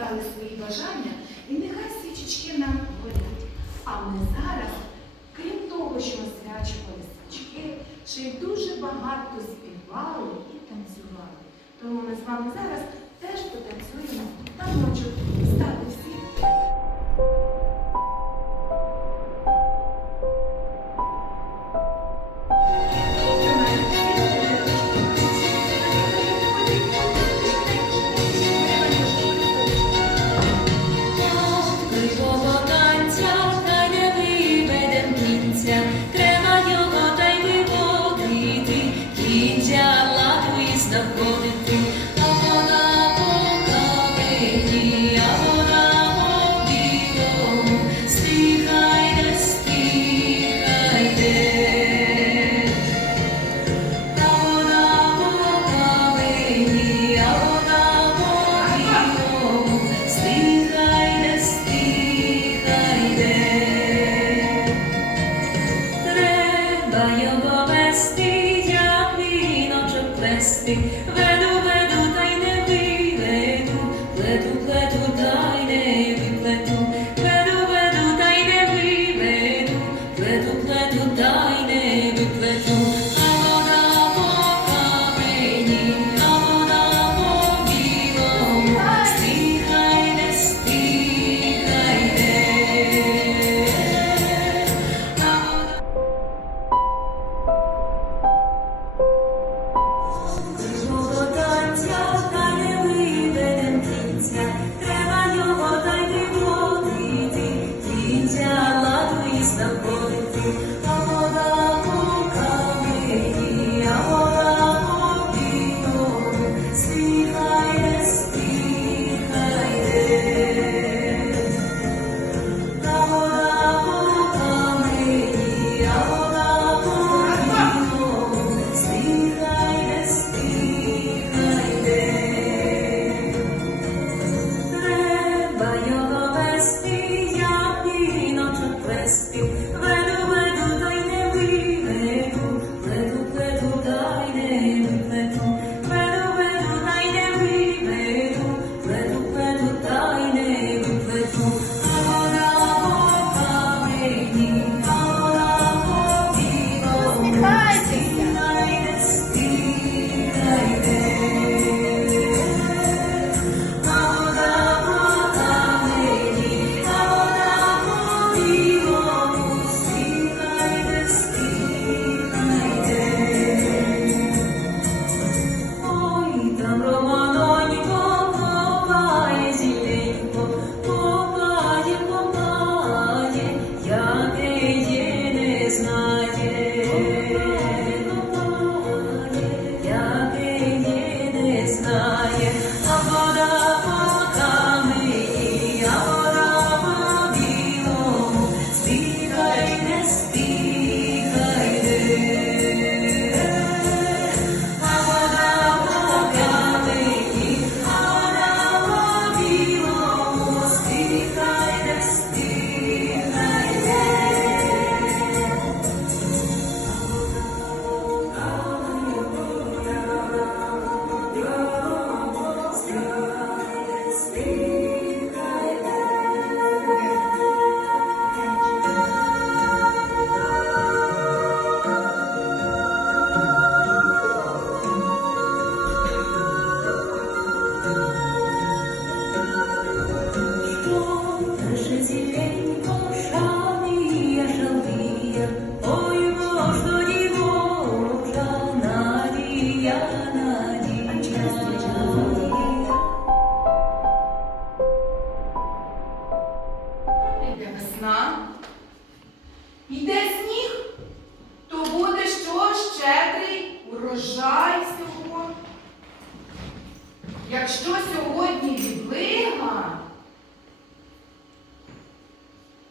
загадали свої бажання і нехай свічечки нам горять. А ми зараз, крім того, що освячували свічки, ще й дуже багато співали і танцювали. Тому ми з вами зараз love.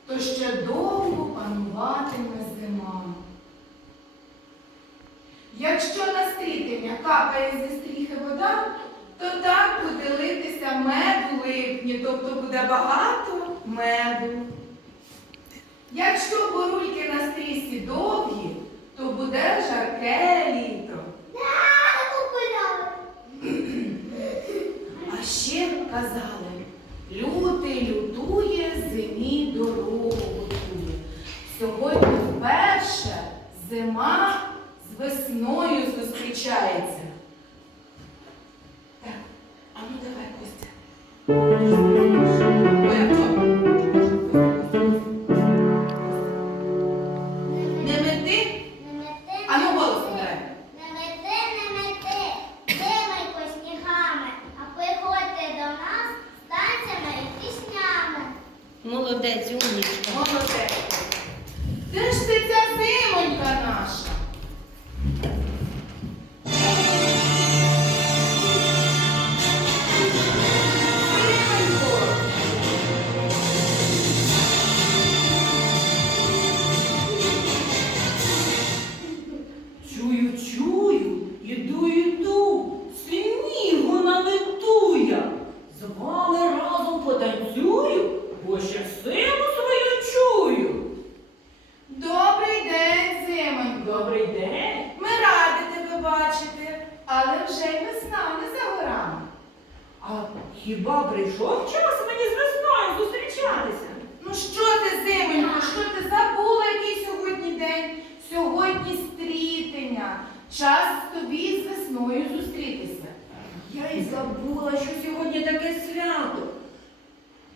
то ще довго пануватиме зима. Якщо на стрітення капає зі стріхи вода, то так буде литися меду липні, тобто буде багато меду. Якщо горульки на стрісі довгі, то буде жарке літо. А ще казали. Лютий лютує, зимі дорогу готує. Сьогодні вперше зима з весною зустрічається.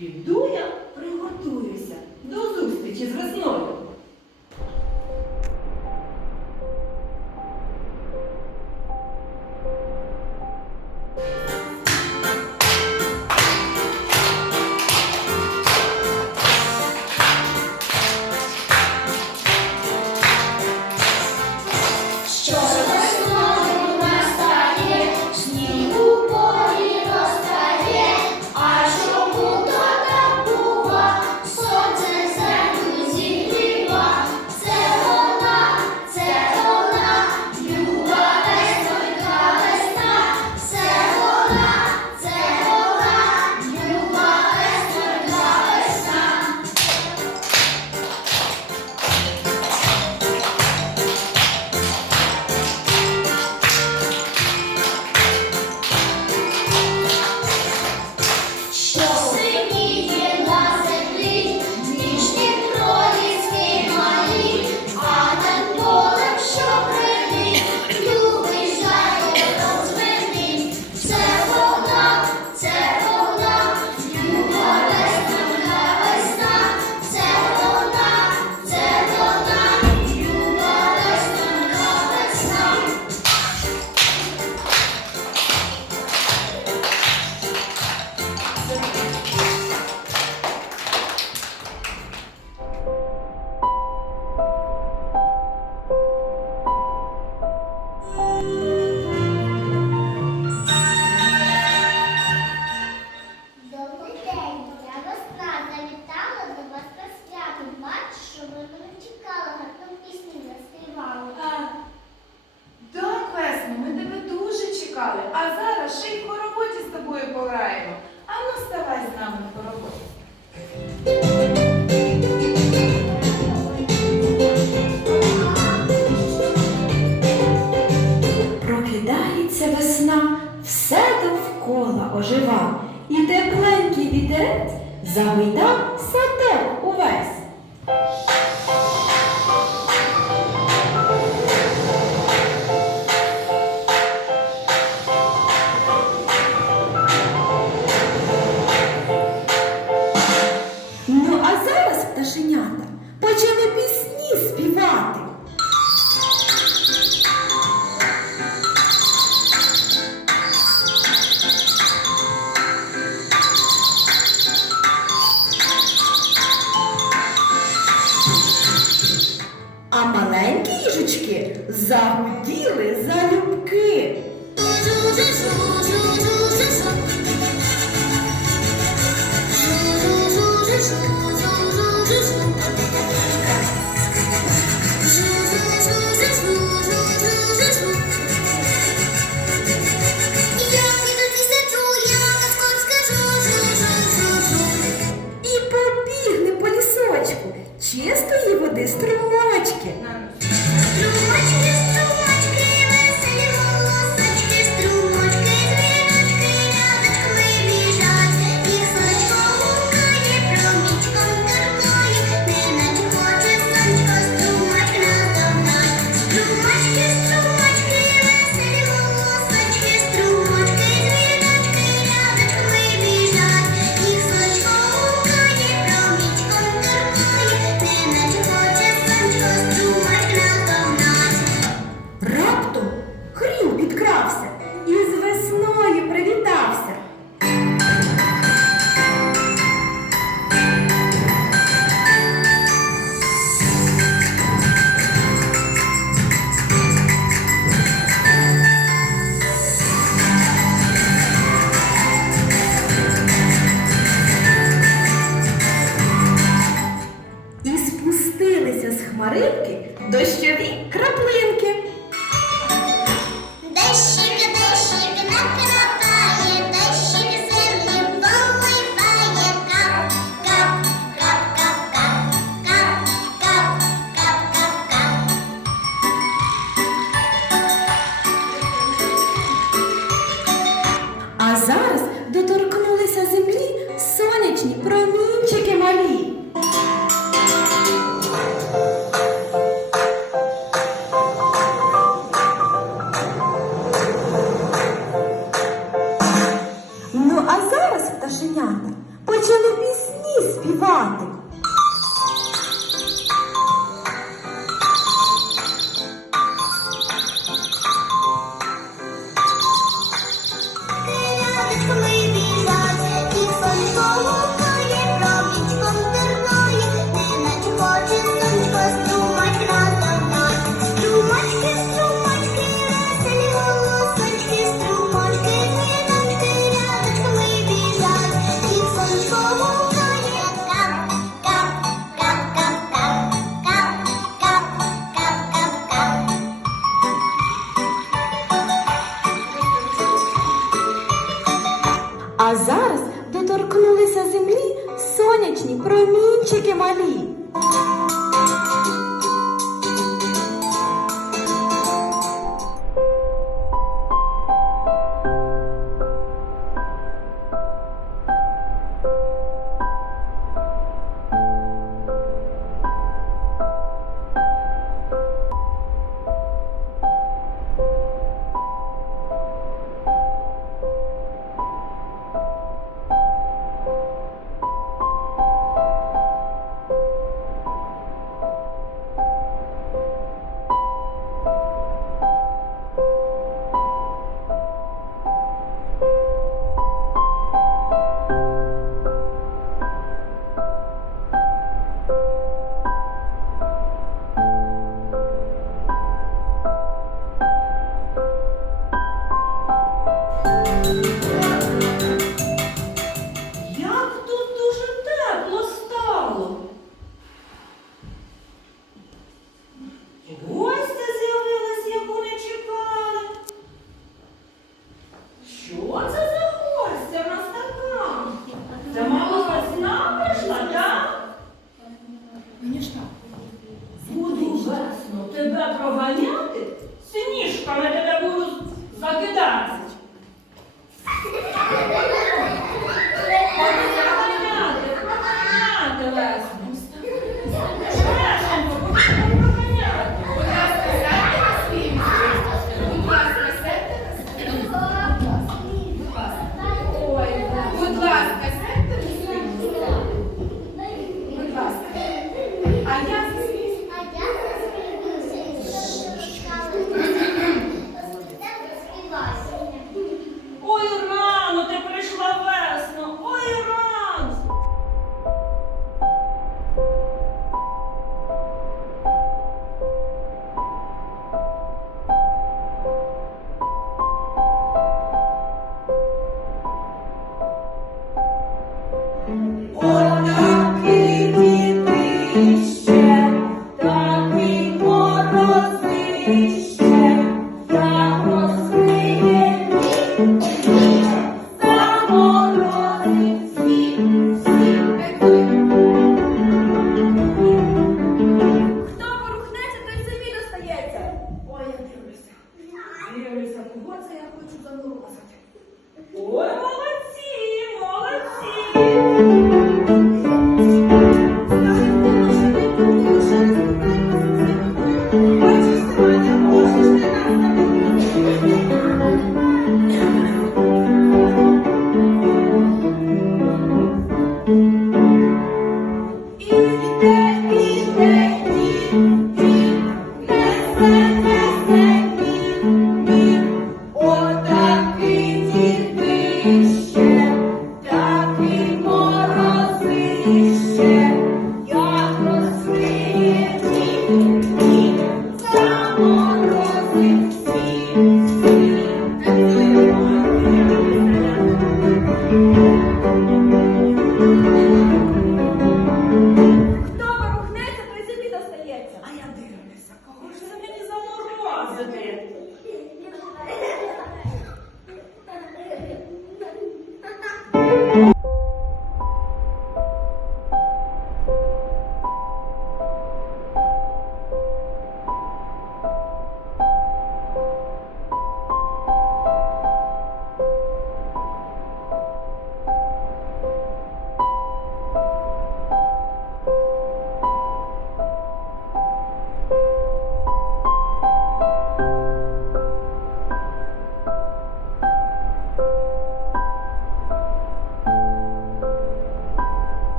Піду я приготуюся до зустрічі з весною. чистої води струмочки.